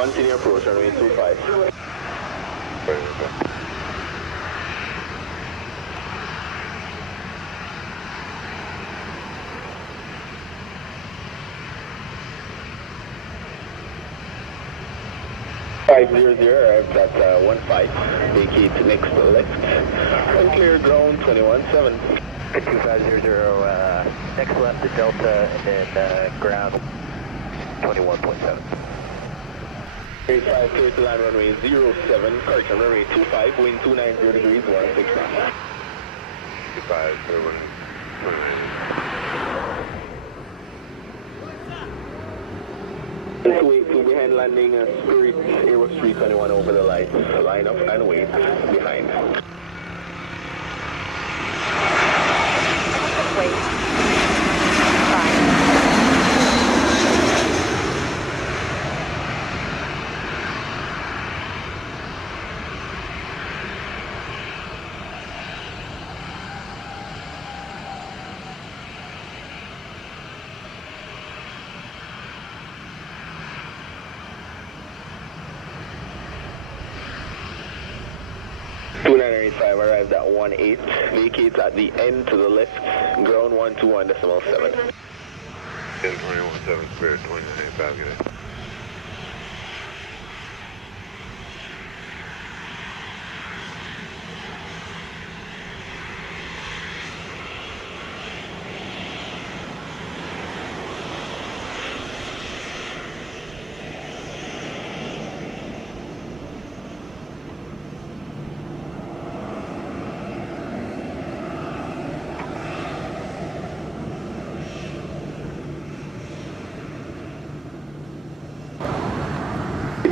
Continue approach runway 25. Arrived at 15. Vacate next to the left. Unclear ground 21-7. 2500, next left to Delta and then ground 21.7. 85 clear to land runway 07, correction runway 25, wind 290 degrees, 16 knots. 25, 29. To behind landing, Spirit Aero 321 over the lights, line up and wait behind. Wait. Arrived at 18, vacates at the end to the left, ground 121.7. 21.7, Spirit 29.5, get it.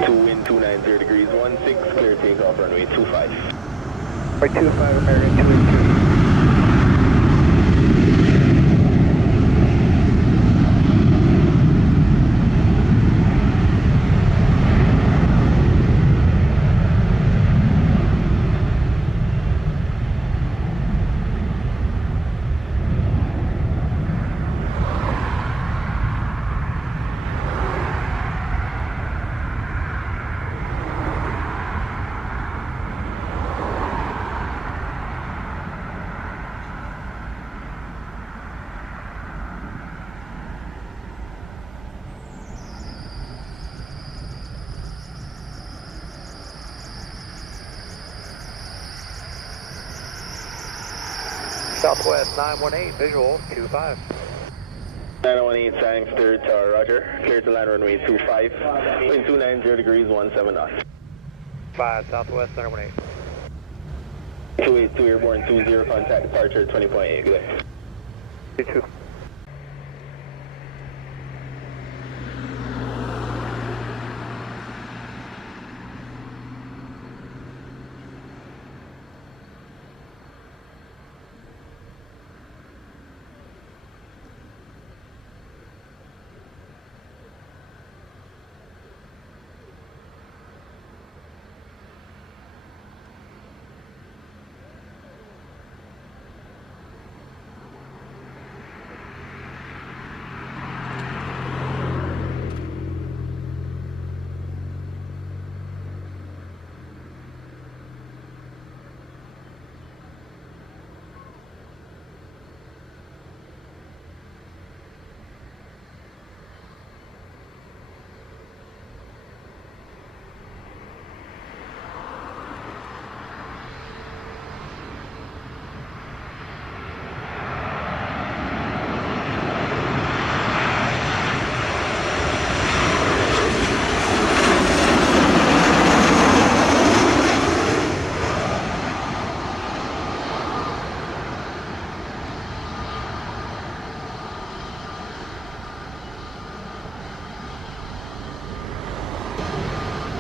Wind 290 degrees, 16, clear takeoff runway 25. Right 25, American 282. Southwest 918, visual 25. 918, thanks, third tower, roger. Clear to land runway 25, wind 290 degrees, 17 knots. 5, Southwest 918. 282 airborne 20, contact departure 20.8, good day. 22.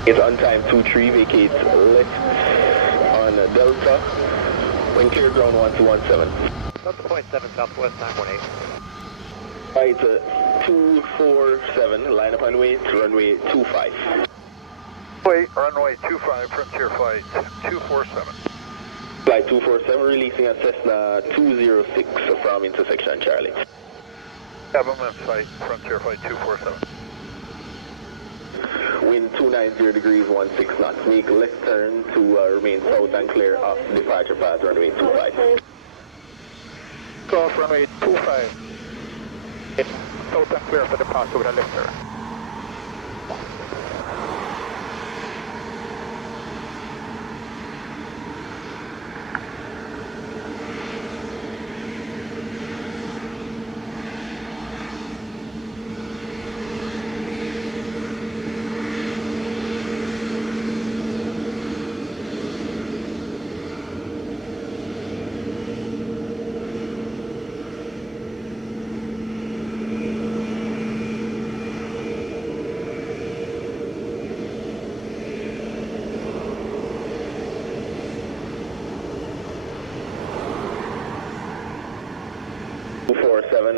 It's on time 23, vacates left on Delta, Wind clear ground 1217. Delta point 7 southwest 918. Right, 247, line up on way to runway 25. Wait, runway 25, Frontier Flight 247. Flight 247 releasing a Cessna 206 from intersection Charlie. Government Flight, Frontier Flight 247. Wind 290 degrees 16 knots. Make left turn to remain south and clear of departure path runway 25. Go off runway 25. It's south and clear for departure with a left turn.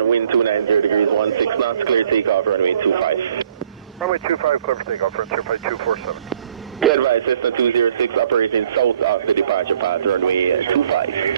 Wind 290 degrees 16 knots, clear takeoff runway 25. Runway 25, clear for takeoff, Frontier Flight 247. Be advised, Cessna 206 operating south of the departure path runway 25.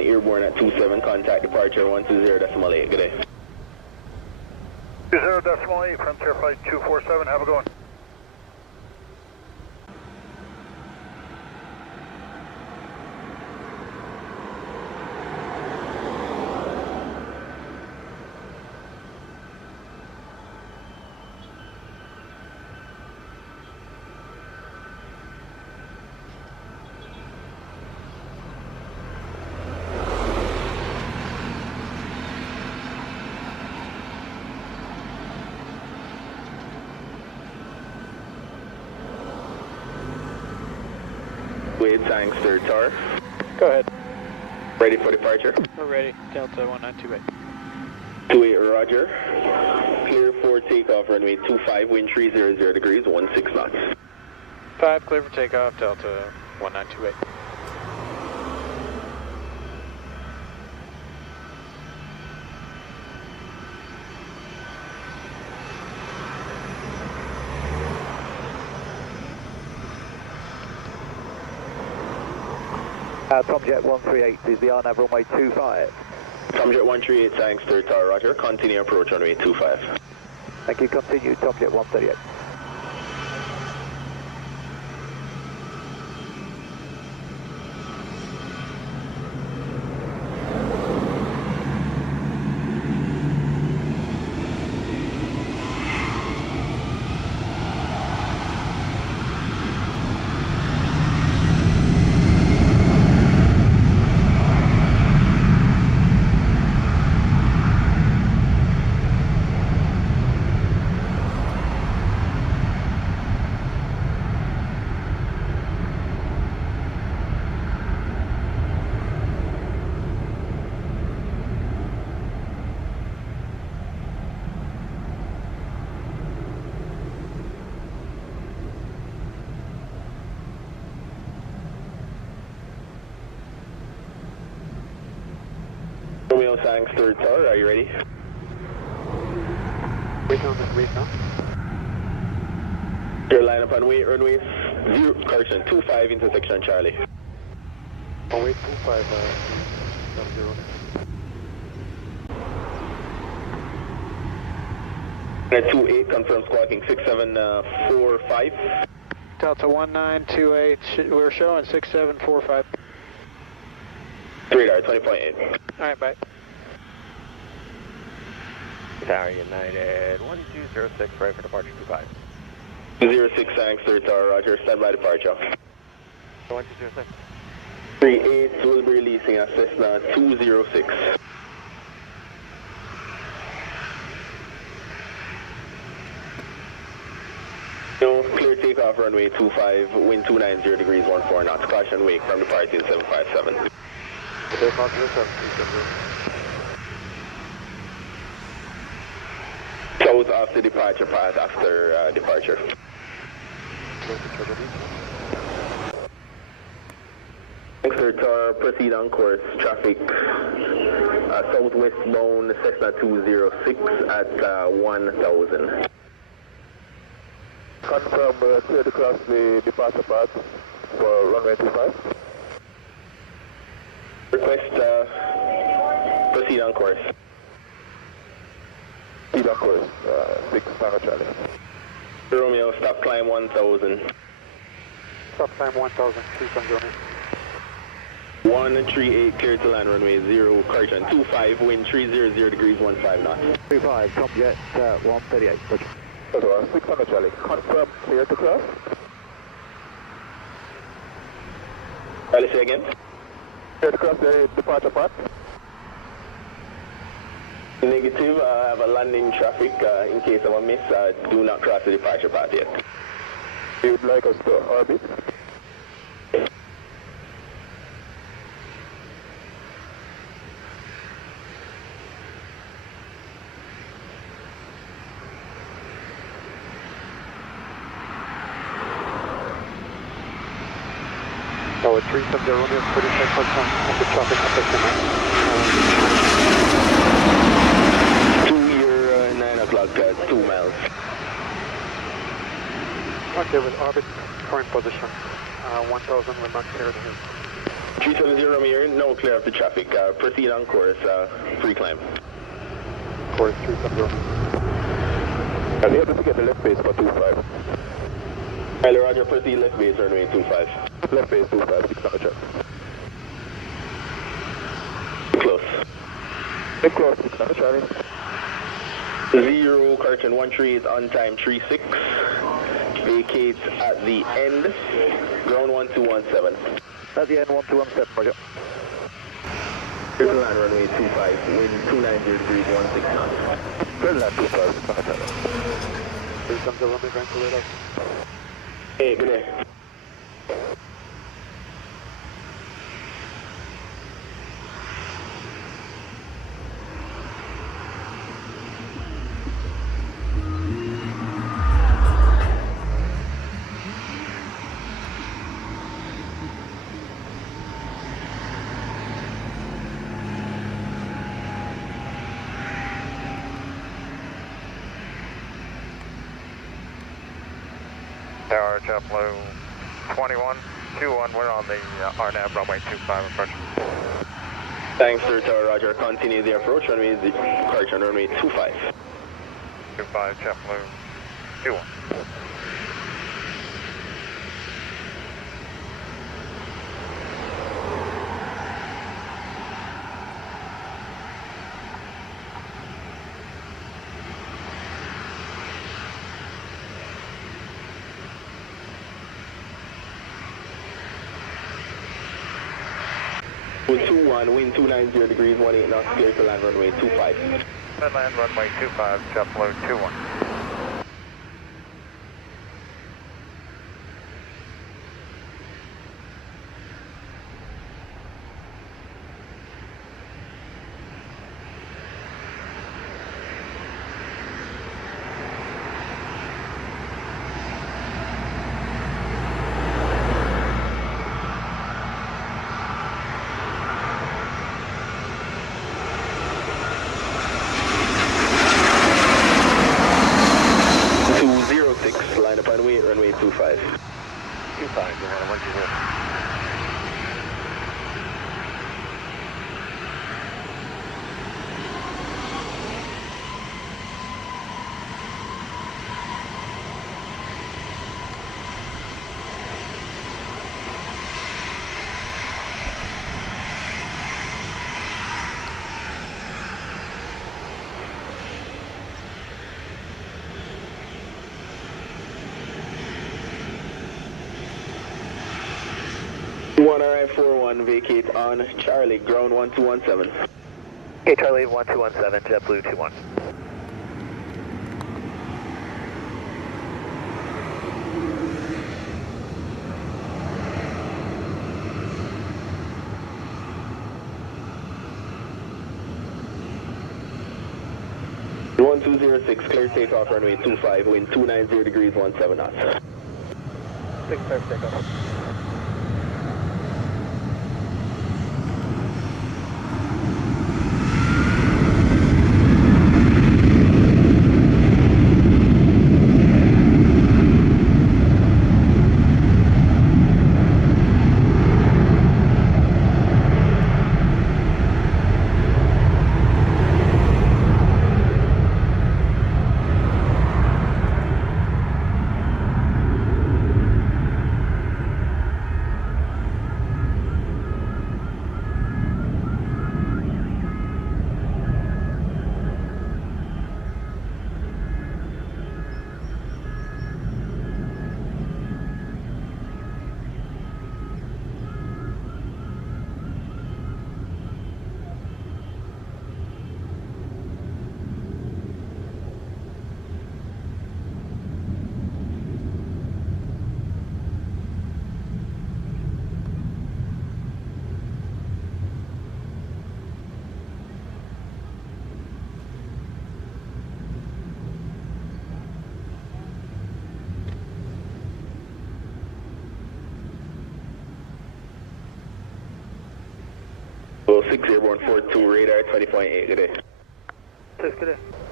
Airborne at 27, contact departure 120.8, good day. 20.8, Frontier Flight 247, have a good one. Wade, thanks, third tower. Go ahead. Ready for departure? We're ready. Delta 1928. 28, roger. Clear for takeoff, runway 25, wind 300 degrees, 16 knots. 5, clear for takeoff, Delta 1928. Tomjet 138 is the RNAV runway 25. Tomjet 138, thanks, third tower, roger. Continue approach runway 25. Thank you, continue Tomjet 138. Romeo, thanks, third tower, are you ready? Recon. Your line up on way, runway 25, intersection Charlie. On way 25, 70. 28, confirm squawking 6745. Delta 1928, we're showing 6745. Radar 20.8. Alright, bye. Tower United 1206, ready for departure 25. 06, thanks, third tower, roger, stand by departure. 1206. 38 will be releasing a Cessna 206. No, clear takeoff runway 25, wind 290 degrees 14 knots, caution wake from departing 757. South off the departure path after departure. Third tower, proceed on course, traffic southwest bound Cessna 206 at 1000. Confirm clear to cross the departure path for runway 25. Request proceed on course. Proceed on course, 6 Tango Charlie. Romeo, stop climb 1000. Stop time 1000, please come join me. 138 clear to land runway 0, correction 25, wind 300 degrees 15 knots. 35, top jet 138. Roger. 6 Tango Charlie. Confirm clear to cross. Let's say again. Clear to cross the departure path. Negative, I have a landing traffic. In case of a miss, do not cross the departure path yet. You would like us to orbit? Tower 370 Romeo, 35 on the traffic affected. To your 9 o'clock, 2 miles. Okay, with orbit, current position, 1000, we're not clear to him. 370 Romeo, no clear of the traffic. Proceed on course, free climb. Course 370 Romeo. Are you able to get the left base for 25? Hello, roger, proceed left base runway 25. Left base 25, 6 on the check. Close. Left close, 6 on the Charlie. 0, correction 138 on time 36. Vacate at the end, ground 1217. At the end 1217, roger. Clear to land runway 25, wind 290 degrees 16 knots. Clear to land 25, 6 on the Charlie. Here comes the runway going to let us. Hey, good day. Tower JetBlue 2121, we're on the RNAV runway 25 approach. Thanks, third tower, roger. Continue the approach runway, correction runway 25. 25 JetBlue 21. With 21, wind 290 degrees 18 knots, clear to land runway 25. Land runway 25, JetBlue 21. 1RI41, vacate on Charlie, ground 1217. Okay, Charlie 1217, JetBlue 21. One 206, clear takeoff runway 25, wind 290 degrees, 17 knots. 65 takeoff. Six airborne 42, radar 20.8, good day. 6, good day.